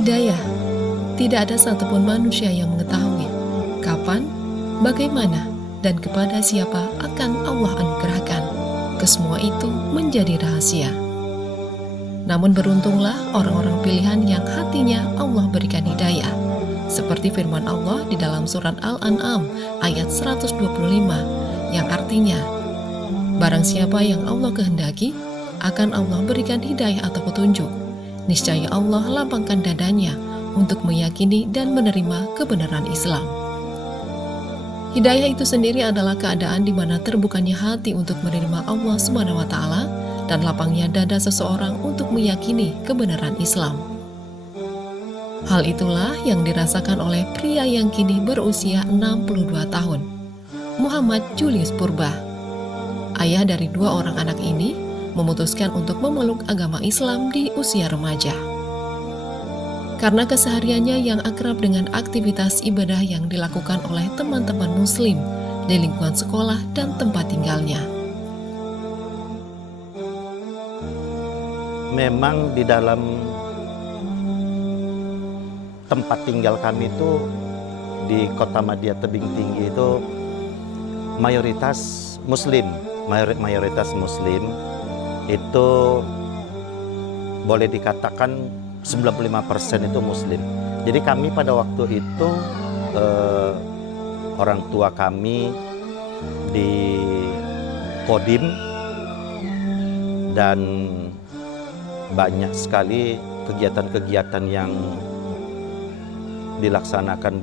Hidayah, tidak ada satupun manusia yang mengetahui kapan, bagaimana, dan kepada siapa akan Allah anugerahkan. Kesemua itu menjadi rahasia. Namun beruntunglah orang-orang pilihan yang hatinya Allah berikan hidayah. Seperti firman Allah di dalam surat Al-An'am ayat 125 yang artinya, barang siapa yang Allah kehendaki, akan Allah berikan hidayah atau petunjuk. Niscaya Allah lapangkan dadanya untuk meyakini dan menerima kebenaran Islam. Hidayah itu sendiri adalah keadaan di mana terbukanya hati untuk menerima Allah SWT dan lapangnya dada seseorang untuk meyakini kebenaran Islam. Hal itulah yang dirasakan oleh pria yang kini berusia 62 tahun, Muhammad Julius Purba. Ayah dari 2 orang anak ini memutuskan untuk memeluk agama Islam di usia remaja. Karena kesehariannya yang akrab dengan aktivitas ibadah yang dilakukan oleh teman-teman muslim di lingkungan sekolah dan tempat tinggalnya. Memang di dalam tempat tinggal kami itu di Kota Madia Tebing Tinggi itu mayoritas muslim, mayoritas muslim itu boleh dikatakan 95% itu muslim. Jadi kami pada waktu itu orang tua kami di Kodim dan banyak sekali kegiatan-kegiatan yang dilaksanakan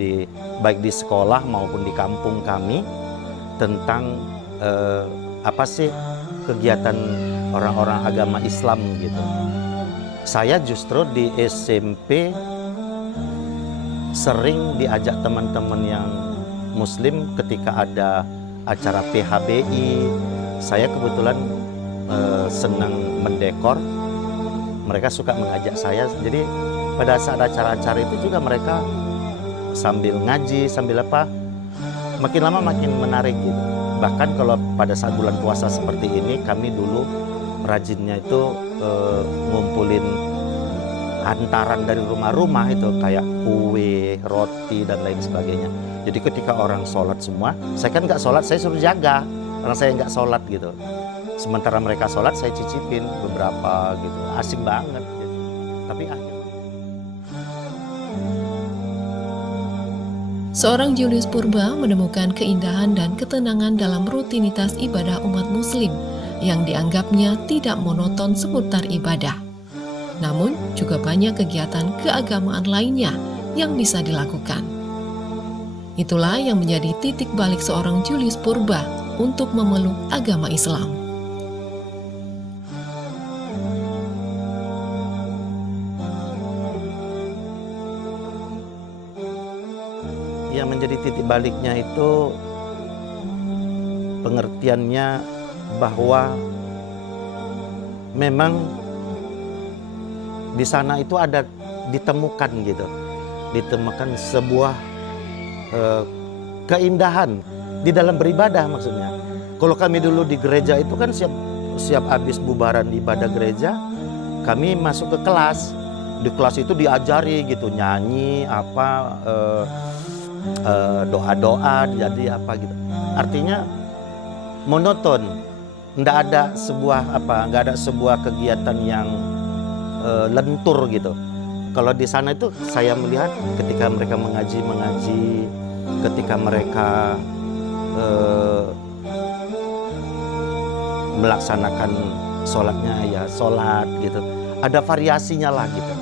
baik di sekolah maupun di kampung kami tentang apa sih kegiatan orang-orang agama Islam gitu. Saya justru di SMP sering diajak teman-teman yang muslim ketika ada acara PHBI. Saya kebetulan senang mendekor. Mereka suka mengajak saya. Jadi pada saat acara-acara itu juga mereka sambil ngaji, sambil apa, makin lama makin menarik gitu. Bahkan kalau pada saat bulan puasa seperti ini, kami dulu rajinnya itu ngumpulin hantaran dari rumah-rumah itu kayak kue, roti, dan lain sebagainya. Jadi ketika orang sholat semua, saya kan nggak sholat, saya suruh jaga karena saya nggak sholat gitu. Sementara mereka sholat, saya cicipin beberapa gitu, asik banget gitu. Tapi Seorang Julius Purba menemukan keindahan dan ketenangan dalam rutinitas ibadah umat muslim yang dianggapnya tidak monoton seputar ibadah. Namun juga banyak kegiatan keagamaan lainnya yang bisa dilakukan. Itulah yang menjadi titik balik seorang Julius Purba untuk memeluk agama Islam. yang menjadi titik baliknya itu pengertiannya bahwa memang di sana itu ada ditemukan sebuah keindahan di dalam beribadah maksudnya. Kalau kami dulu di gereja itu kan siap habis bubaran ibadah gereja, kami masuk ke kelas. Di kelas itu diajari gitu, nyanyi apa, doa-doa, jadi apa gitu. Artinya monoton, nggak ada sebuah kegiatan yang lentur gitu. Kalau di sana itu saya melihat ketika mereka mengaji, ketika mereka melaksanakan sholatnya ya sholat gitu. Ada variasinya lah gitu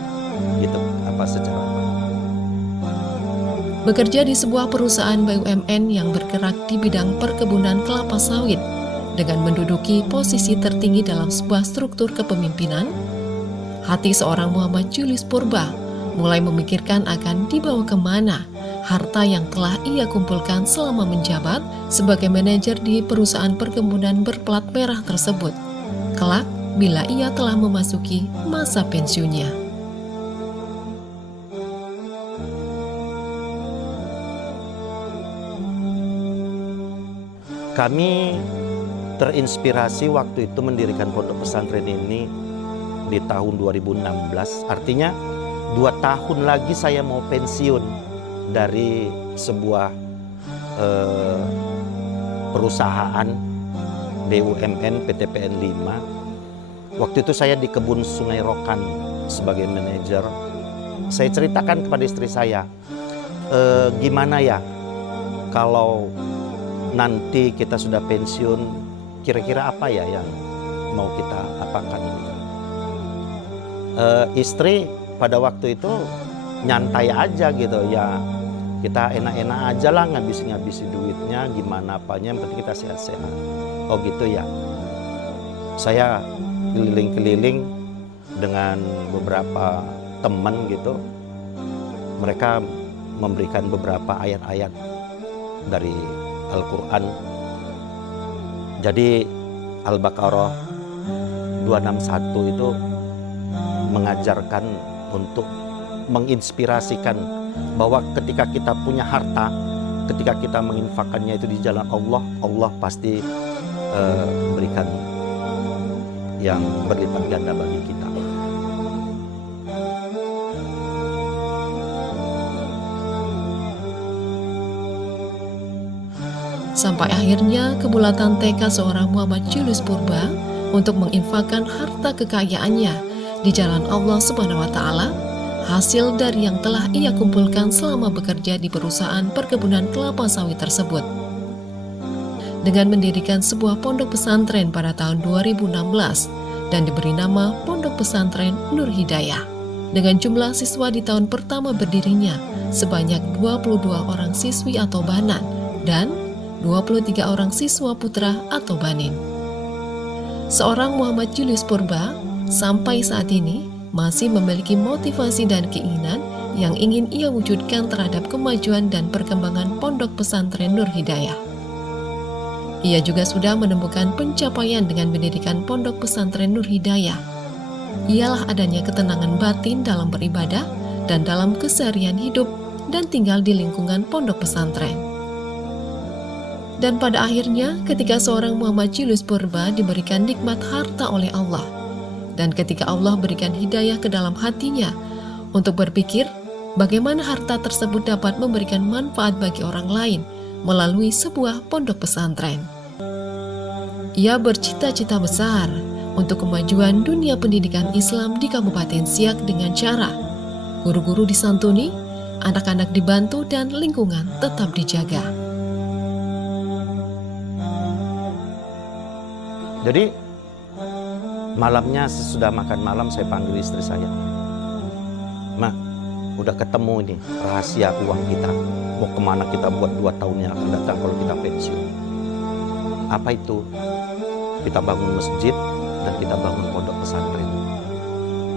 secara apa. Bekerja di sebuah perusahaan BUMN yang bergerak di bidang perkebunan kelapa sawit dengan menduduki posisi tertinggi dalam sebuah struktur kepemimpinan, hati seorang Muhammad Julius Purba mulai memikirkan akan dibawa kemana harta yang telah ia kumpulkan selama menjabat sebagai manajer di perusahaan perkebunan berplat merah tersebut, kelak bila ia telah memasuki masa pensiunnya. Kami terinspirasi waktu itu mendirikan pondok pesantren ini di tahun 2016. Artinya 2 tahun lagi saya mau pensiun dari sebuah perusahaan BUMN PT PN 5. Waktu itu saya di kebun Sungai Rokan sebagai manajer. Saya ceritakan kepada istri saya, gimana ya kalau nanti kita sudah pensiun, kira-kira apa ya yang mau kita apakan. Istri pada waktu itu nyantai aja gitu ya, kita enak-enak aja lah ngabisi duitnya, gimana apanya, yang penting kita sehat-sehat. Oh gitu ya. Saya keliling-keliling dengan beberapa teman gitu. Mereka memberikan beberapa ayat-ayat dari Al-Quran. Jadi Al-Baqarah 261 itu mengajarkan untuk menginspirasikan bahwa ketika kita punya harta, ketika kita menginfakannya itu di jalan Allah, Allah pasti berikan yang berlipat ganda bagi kita. Sampai akhirnya kebulatan tekad seorang Muhammad Julius Purba untuk menginfakkan harta kekayaannya di jalan Allah Subhanahu wa Ta'ala, hasil dari yang telah ia kumpulkan selama bekerja di perusahaan perkebunan kelapa sawit tersebut. Dengan mendirikan sebuah pondok pesantren pada tahun 2016 dan diberi nama Pondok Pesantren Nur Hidayah. Dengan jumlah siswa di tahun pertama berdirinya sebanyak 22 orang siswi atau banan dan 23 orang siswa putra atau banin. Seorang Muhammad Julius Purba sampai saat ini masih memiliki motivasi dan keinginan yang ingin ia wujudkan terhadap kemajuan dan perkembangan Pondok Pesantren Nur Hidayah. Ia juga sudah menemukan pencapaian dengan mendirikan Pondok Pesantren Nur Hidayah. Ialah adanya ketenangan batin dalam beribadah dan dalam keseharian hidup dan tinggal di lingkungan pondok pesantren. Dan pada akhirnya ketika seorang Muhammad Julius Purba diberikan nikmat harta oleh Allah, dan ketika Allah berikan hidayah ke dalam hatinya untuk berpikir bagaimana harta tersebut dapat memberikan manfaat bagi orang lain melalui sebuah pondok pesantren. Ia bercita-cita besar untuk kemajuan dunia pendidikan Islam di Kabupaten Siak dengan cara guru-guru disantuni, anak-anak dibantu, dan lingkungan tetap dijaga. Jadi malamnya sesudah makan malam saya panggil istri saya. Ma, udah ketemu nih rahasia uang kita. Mau kemana kita buat 2 tahun yang akan datang kalau kita pensiun. Apa itu? Kita bangun masjid dan kita bangun pondok pesantren.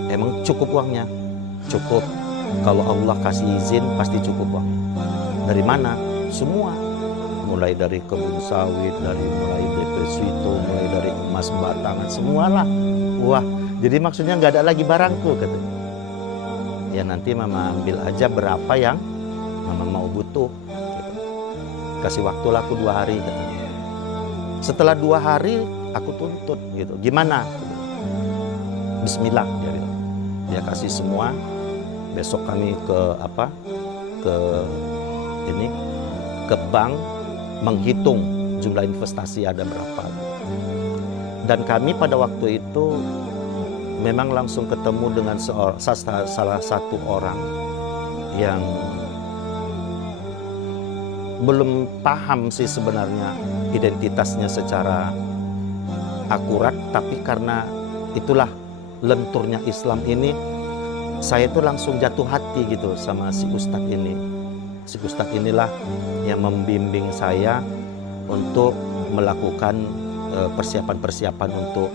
Emang cukup uangnya? Cukup. Kalau Allah kasih izin pasti cukup uangnya. Dari mana? Semua. Mulai dari kebun sawit, mulai deposito, mulai dari emas batangan, semualah. Wah, jadi maksudnya nggak ada lagi barangku, katanya. Ya nanti mama ambil aja berapa yang mama mau butuh. Gitu. Kasih waktu aku 2 hari, katanya. Setelah 2 hari aku tuntut, gitu. Gimana? Bismillah, dia bilang. Dia kasih semua. Besok kami ke bank menghitung jumlah investasi ada berapa. Dan kami pada waktu itu memang langsung ketemu dengan salah satu orang yang belum paham sih sebenarnya identitasnya secara akurat, tapi karena itulah lenturnya Islam ini, saya tuh langsung jatuh hati gitu sama si Ustadz ini. Si Ustadz inilah yang membimbing saya untuk melakukan persiapan-persiapan untuk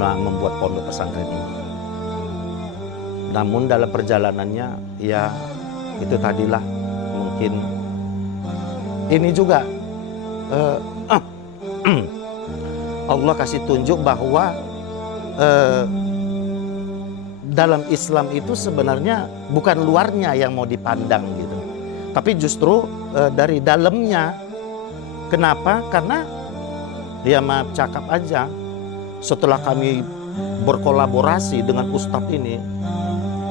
membuat pondok pesantren ini. Namun dalam perjalanannya ya itu tadilah mungkin ini juga Allah kasih tunjuk bahwa dalam Islam itu sebenarnya bukan luarnya yang mau dipandang gitu, tapi justru dari dalamnya. Kenapa? Karena ya maaf cakap aja, setelah kami berkolaborasi dengan Ustadz ini,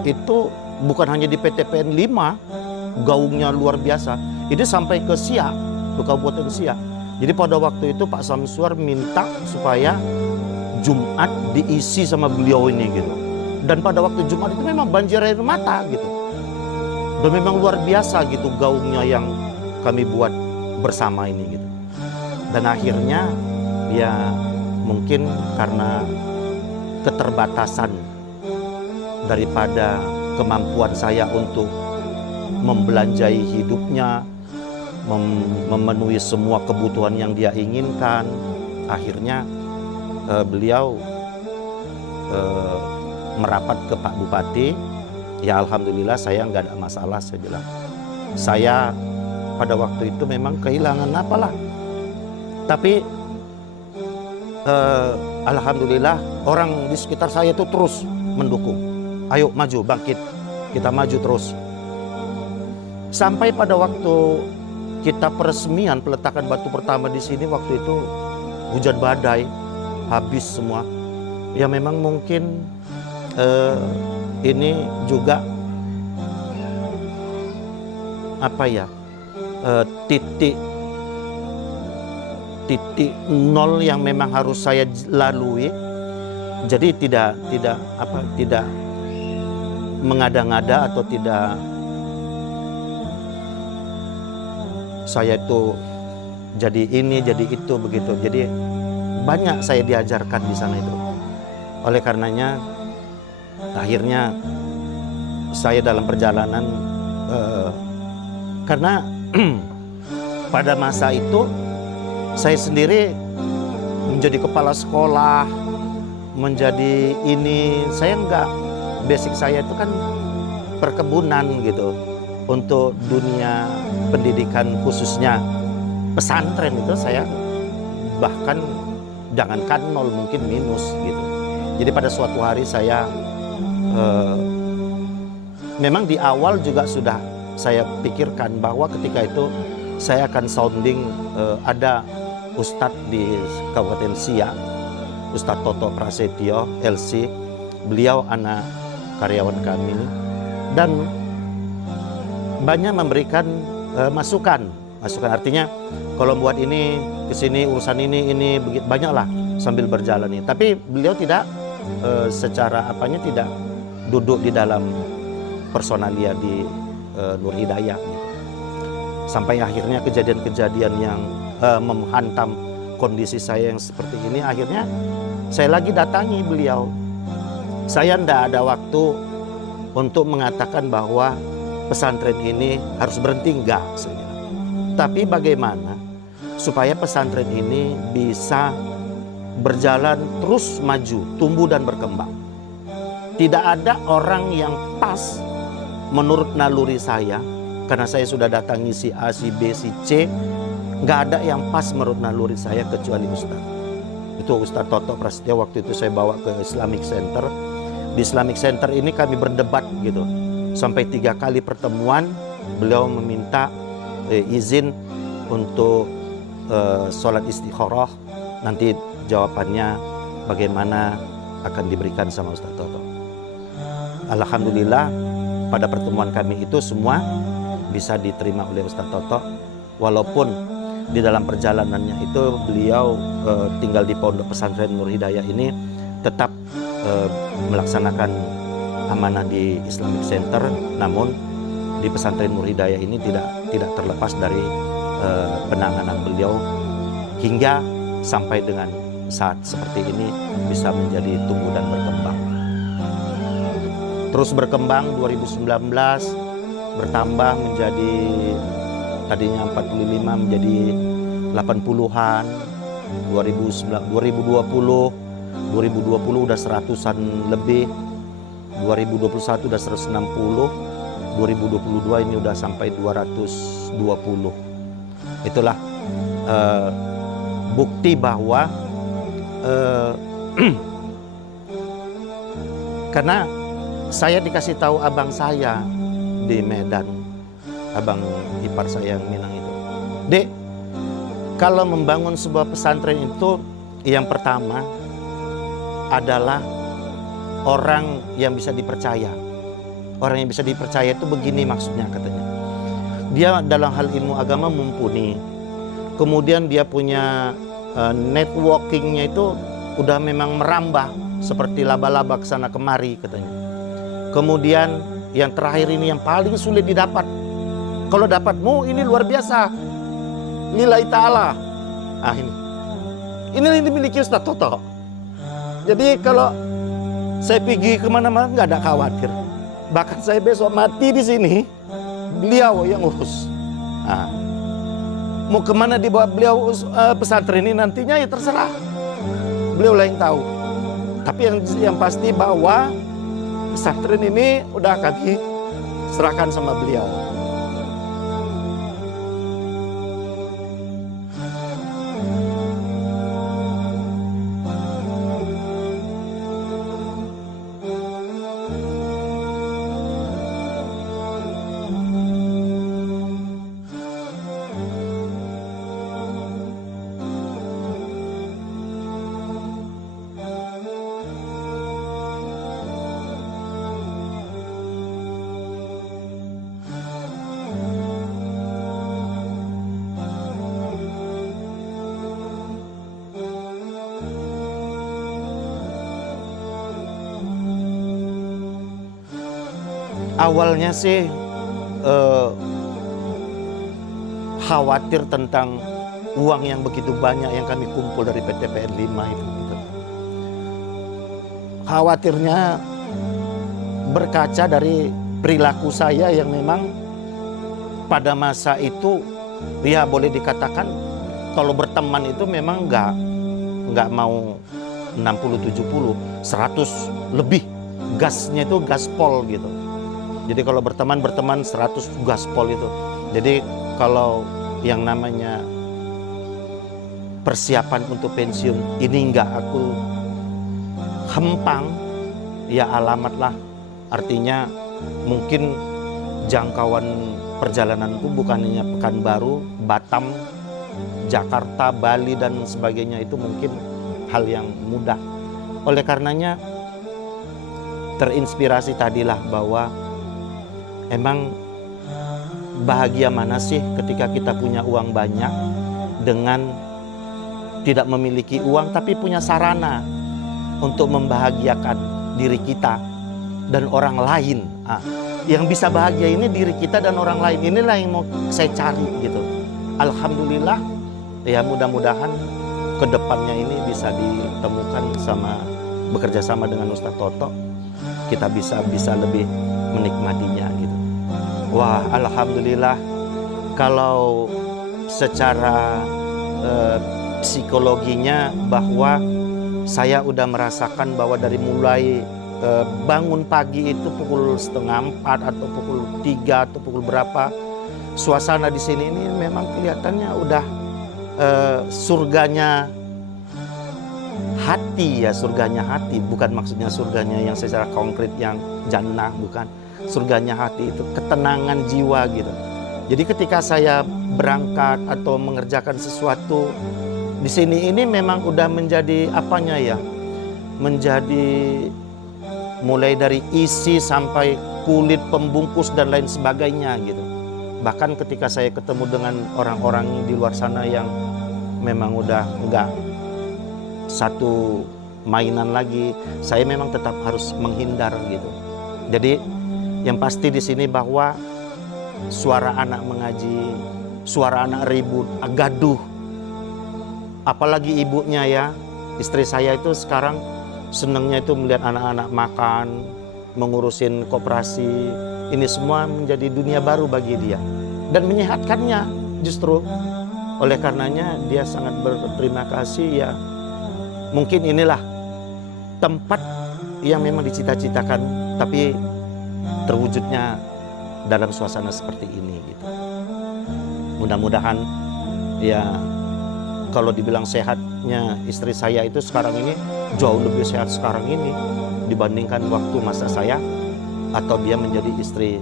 itu bukan hanya di PTPN 5, gaungnya luar biasa. Ini sampai ke Siak, ke Kabupaten Siak. Jadi pada waktu itu Pak Samsuar minta supaya Jumat diisi sama beliau ini gitu. Dan pada waktu Jumat itu memang banjir air mata gitu. Dan memang luar biasa gitu gaungnya yang kami buat bersama ini gitu. Dan akhirnya ya mungkin karena keterbatasan daripada kemampuan saya untuk membelanjai hidupnya, memenuhi semua kebutuhan yang dia inginkan. Akhirnya beliau merapat ke Pak Bupati. Ya alhamdulillah saya nggak ada masalah, saya bilang. Saya pada waktu itu memang kehilangan apalah. Tapi alhamdulillah orang di sekitar saya itu terus mendukung. Ayo maju, bangkit, kita maju terus. Sampai pada waktu kita peresmian peletakan batu pertama di sini, waktu itu hujan badai, habis semua. Ya memang mungkin ini juga apa ya, titik nol yang memang harus saya lalui. Jadi tidak mengada-ngada atau tidak saya itu jadi ini, jadi itu begitu. Jadi banyak saya diajarkan di sana itu. Oleh karenanya akhirnya saya dalam perjalanan karena pada masa itu saya sendiri menjadi kepala sekolah, menjadi ini, saya enggak, basic saya itu kan perkebunan gitu. Untuk dunia pendidikan khususnya pesantren itu saya bahkan jangankan nol, mungkin minus gitu. Jadi pada suatu hari saya memang di awal juga sudah saya pikirkan bahwa ketika itu saya akan sounding, ada Ustadz di Kabupaten Siak, Ustadz Toto Prasetyo LC, beliau anak karyawan kami dan banyak memberikan masukan artinya kalau buat ini kesini urusan ini begitu banyaklah sambil berjalan ini. Tapi beliau tidak secara apanya tidak duduk di dalam personalia di Nur Hidayah gitu. Sampai akhirnya kejadian-kejadian yang menghantam kondisi saya yang seperti ini, akhirnya saya lagi datangi beliau. Saya tidak ada waktu untuk mengatakan bahwa pesantren ini harus berhenti, enggak. Tapi bagaimana supaya pesantren ini bisa berjalan terus maju, tumbuh dan berkembang. Tidak ada orang yang pas menurut naluri saya, karena saya sudah datangi si A, si B, si C, nggak ada yang pas menurut naluri saya kecuali Ustadz. Itu Ustadz Toto Prasetyo, waktu itu saya bawa ke Islamic Center. Di Islamic Center ini kami berdebat gitu. Sampai 3 kali pertemuan, beliau meminta izin untuk sholat istikharah. Nanti jawabannya bagaimana akan diberikan sama Ustadz Toto. Alhamdulillah pada pertemuan kami itu semua bisa diterima oleh Ustadz Toto. Walaupun di dalam perjalanannya itu beliau tinggal di Pondok Pesantren Nur Hidayah ini tetap melaksanakan amanah di Islamic Center, namun di Pesantren Nur Hidayah ini tidak terlepas dari penanganan beliau hingga sampai dengan saat seperti ini bisa menjadi tumbuh dan berkembang. Terus berkembang 2019 bertambah menjadi tadinya 45 menjadi 80-an, 2020 udah 100-an lebih, 2021 udah 160, 2022 ini udah sampai 220. Itulah bukti bahwa karena saya dikasih tahu abang saya di Medan, abang ipar saya yang Minang itu, Dek, kalau membangun sebuah pesantren itu yang pertama adalah orang yang bisa dipercaya, orang yang bisa dipercaya itu begini maksudnya katanya. Dia dalam hal ilmu agama mumpuni. Kemudian dia punya networkingnya itu udah memang merambah seperti laba-laba ke sana kemari katanya. Kemudian yang terakhir ini yang paling sulit didapat. Kalau dapatmu ini luar biasa. Lillahi ta'ala. Ah ini dimiliki Ustaz Toto. Jadi kalau saya pergi kemana-mana nggak ada khawatir. Bahkan saya besok mati di sini, beliau yang urus. Nah, mau kemana dibawa beliau pesantren ini nantinya ya terserah. Beliau lah yang tahu. Tapi yang pasti bahwa pesantren ini udah kami serahkan sama beliau. Awalnya sih khawatir tentang uang yang begitu banyak yang kami kumpul dari PT PN 5 itu. Gitu. Khawatirnya berkaca dari perilaku saya yang memang pada masa itu ya boleh dikatakan kalau berteman itu memang nggak mau 60-70, 100 lebih gasnya itu gaspol gitu. Jadi kalau berteman 100 gaspol itu. Jadi kalau yang namanya persiapan untuk pensiun ini nggak aku hempang, ya alamatlah. Artinya mungkin jangkauan perjalananku bukan hanya Pekanbaru, Batam, Jakarta, Bali dan sebagainya itu mungkin hal yang mudah. Oleh karenanya terinspirasi tadilah bahwa emang bahagia mana sih ketika kita punya uang banyak dengan tidak memiliki uang tapi punya sarana untuk membahagiakan diri kita dan orang lain. Yang bisa bahagia ini diri kita dan orang lain. Inilah yang mau saya cari gitu. Alhamdulillah ya mudah-mudahan kedepannya ini bisa ditemukan bekerja sama dengan Ustadz Toto. Kita bisa lebih menikmatinya gitu. Wah, alhamdulillah kalau secara psikologinya bahwa saya udah merasakan bahwa dari mulai bangun pagi itu pukul 3:30 atau pukul 3 atau pukul berapa, suasana di sini ini memang kelihatannya udah surganya hati ya, surganya hati, bukan maksudnya surganya yang secara konkret yang jannah, bukan. Surganya hati itu ketenangan jiwa gitu. Jadi ketika saya berangkat atau mengerjakan sesuatu di sini ini memang udah menjadi apanya ya, menjadi mulai dari isi sampai kulit pembungkus dan lain sebagainya gitu. Bahkan ketika saya ketemu dengan orang-orang di luar sana yang memang udah enggak satu mainan lagi, saya memang tetap harus menghindar gitu. Jadi yang pasti di sini bahwa suara anak mengaji, suara anak ribut, gaduh, apalagi ibunya ya, istri saya itu sekarang senangnya itu melihat anak-anak makan, mengurusin koperasi, ini semua menjadi dunia baru bagi dia dan menyehatkannya justru. Oleh karenanya dia sangat berterima kasih ya. Mungkin inilah tempat yang memang dicita-citakan tapi terwujudnya dalam suasana seperti ini gitu. Mudah-mudahan ya kalau dibilang sehatnya istri saya itu sekarang ini jauh lebih sehat sekarang ini dibandingkan waktu masa saya atau dia menjadi istri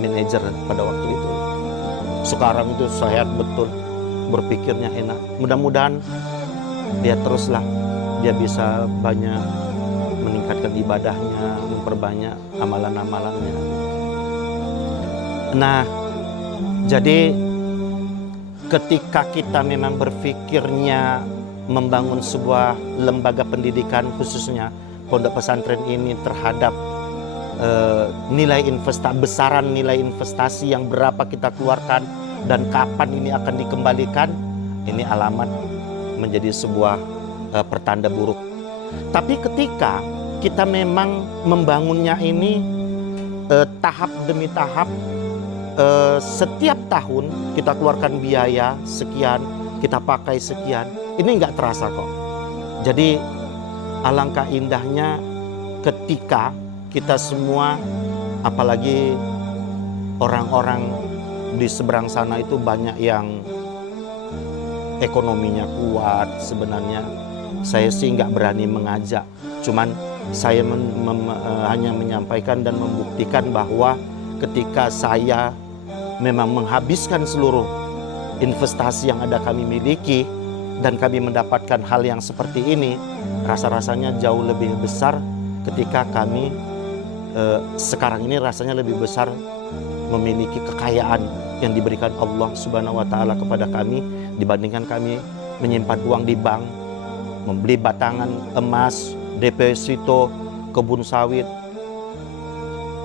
manajer pada waktu itu. Sekarang itu sehat betul, berpikirnya enak. Mudah-mudahan dia teruslah, dia bisa banyak meningkatkan ibadahnya, memperbanyak amalan-amalannya. Nah, jadi ketika kita memang berpikirnya membangun sebuah lembaga pendidikan, khususnya pondok pesantren ini, terhadap nilai investasi, besaran nilai investasi yang berapa kita keluarkan dan kapan ini akan dikembalikan, ini alamat menjadi sebuah pertanda buruk. Tapi ketika kita memang membangunnya ini tahap demi tahap, setiap tahun kita keluarkan biaya sekian, kita pakai sekian, ini nggak terasa kok. Jadi alangkah indahnya ketika kita semua, apalagi orang-orang di seberang sana itu banyak yang ekonominya kuat. Sebenarnya saya sih nggak berani mengajak, cuman saya hanya menyampaikan dan membuktikan bahwa ketika saya memang menghabiskan seluruh investasi yang ada kami miliki dan kami mendapatkan hal yang seperti ini, rasa-rasanya jauh lebih besar ketika kami sekarang ini rasanya lebih besar memiliki kekayaan yang diberikan Allah Subhanahu wa Ta'ala kepada kami dibandingkan kami menyimpan uang di bank, membeli batangan emas, deposito, kebun sawit.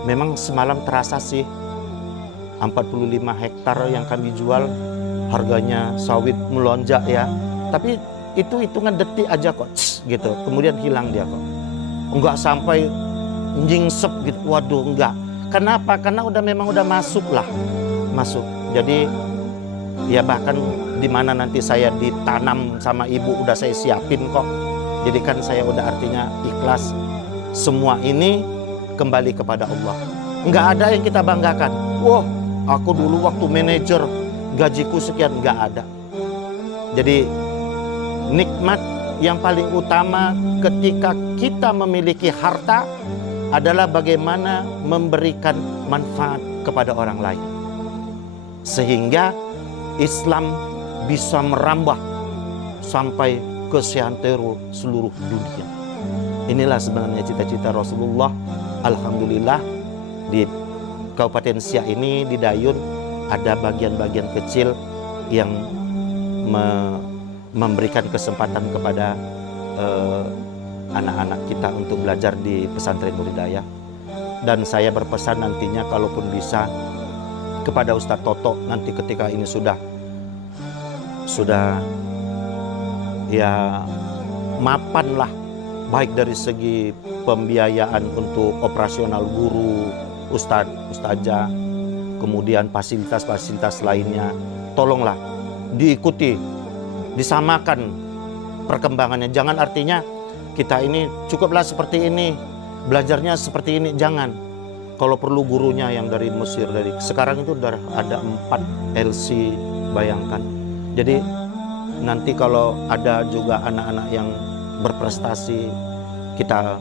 Memang semalam terasa sih 45 hektar yang kami jual, harganya sawit melonjak ya. Tapi itu hitungan detik aja kok, gitu. Kemudian hilang dia kok. Enggak sampai nyingsep gitu, waduh enggak. Kenapa? Karena memang udah masuk. Jadi ya bahkan di mana nanti saya ditanam sama ibu udah saya siapin kok. Jadi kan saya udah artinya ikhlas. Semua ini kembali kepada Allah. Enggak ada yang kita banggakan. Wah, aku dulu waktu manajer gajiku sekian, enggak ada. Jadi nikmat yang paling utama ketika kita memiliki harta adalah bagaimana memberikan manfaat kepada orang lain. Sehingga Islam bisa merambah sampai ke seantero seluruh dunia. Inilah sebenarnya cita-cita Rasulullah. Alhamdulillah di Kabupaten Siak ini, di Dayun, ada bagian-bagian kecil yang memberikan kesempatan kepada anak-anak kita untuk belajar di pesantren Nur Hidayah. Dan saya berpesan nantinya kalaupun bisa kepada Ustadz Toto, nanti ketika ini sudah ya mapan lah, baik dari segi pembiayaan untuk operasional guru, ustadzah, kemudian fasilitas-fasilitas lainnya, tolonglah diikuti, disamakan perkembangannya. Jangan artinya kita ini cukuplah seperti ini, belajarnya seperti ini, jangan. Kalau perlu gurunya yang dari Mesir, dari sekarang itu udah ada 4 LC, bayangkan. Jadi nanti kalau ada juga anak-anak yang berprestasi, kita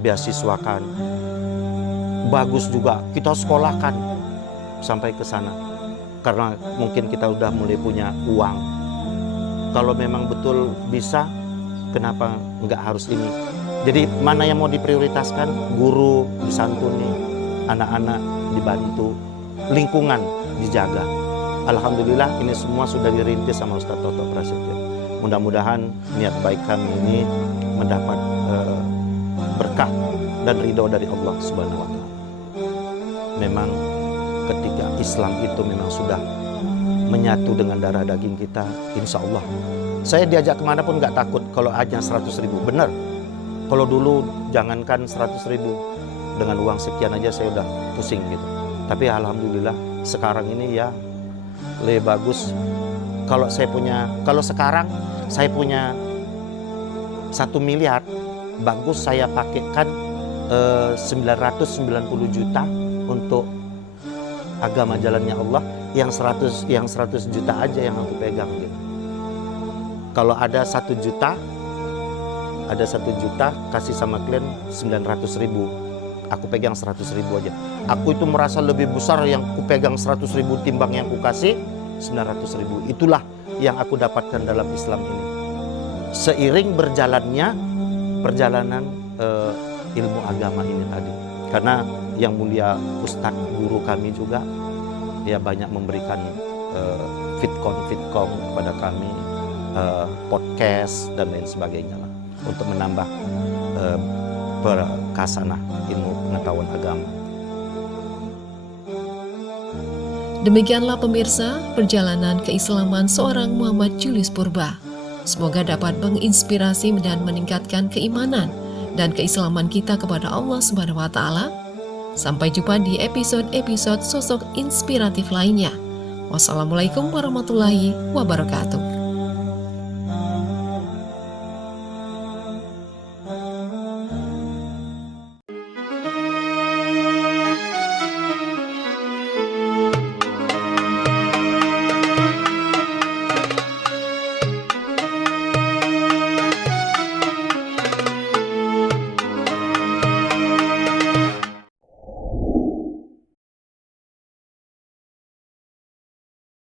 beasiswakan. Bagus juga kita sekolahkan sampai ke sana. Karena mungkin kita udah mulai punya uang. Kalau memang betul bisa, kenapa nggak harus ini? Jadi mana yang mau diprioritaskan? Guru disantuni, anak-anak dibantu, lingkungan dijaga. Alhamdulillah ini semua sudah dirintis sama Ustadz Toto Prasetyo. Mudah-mudahan niat baik kami ini mendapat berkah dan ridho dari Allah Subhanahu wa Ta'ala. Memang ketika Islam itu memang sudah menyatu dengan darah daging kita, insya Allah. Saya diajak kemana pun nggak takut kalau hanya 100.000. Benar. Kalau dulu jangankan 100.000, dengan uang sekian aja saya udah pusing gitu. Tapi alhamdulillah sekarang ini ya lebih bagus. Kalau sekarang saya punya 1 miliar, bagus saya pakaikan 990 juta untuk agama jalannya Allah. Yang 100 juta aja yang aku pegang gitu. Kalau ada 1 juta, kasih sama klien 900.000, aku pegang 100.000 aja. Aku itu merasa lebih besar yang aku pegang 100.000 timbang yang aku kasih 900.000. Itulah yang aku dapatkan dalam Islam ini. Seiring berjalannya perjalanan ilmu agama ini tadi. Karena yang mulia Ustadz guru kami juga dia banyak memberikan fitcom kepada kami, podcast dan lain sebagainya lah, untuk menambah berkasanah ilmu pengetahuan agama. Demikianlah pemirsa perjalanan keislaman seorang Muhammad Julius Purba. Semoga dapat menginspirasi dan meningkatkan keimanan dan keislaman kita kepada Allah Subhanahu wa taala. Sampai jumpa di episode-episode sosok inspiratif lainnya. Wassalamualaikum warahmatullahi wabarakatuh.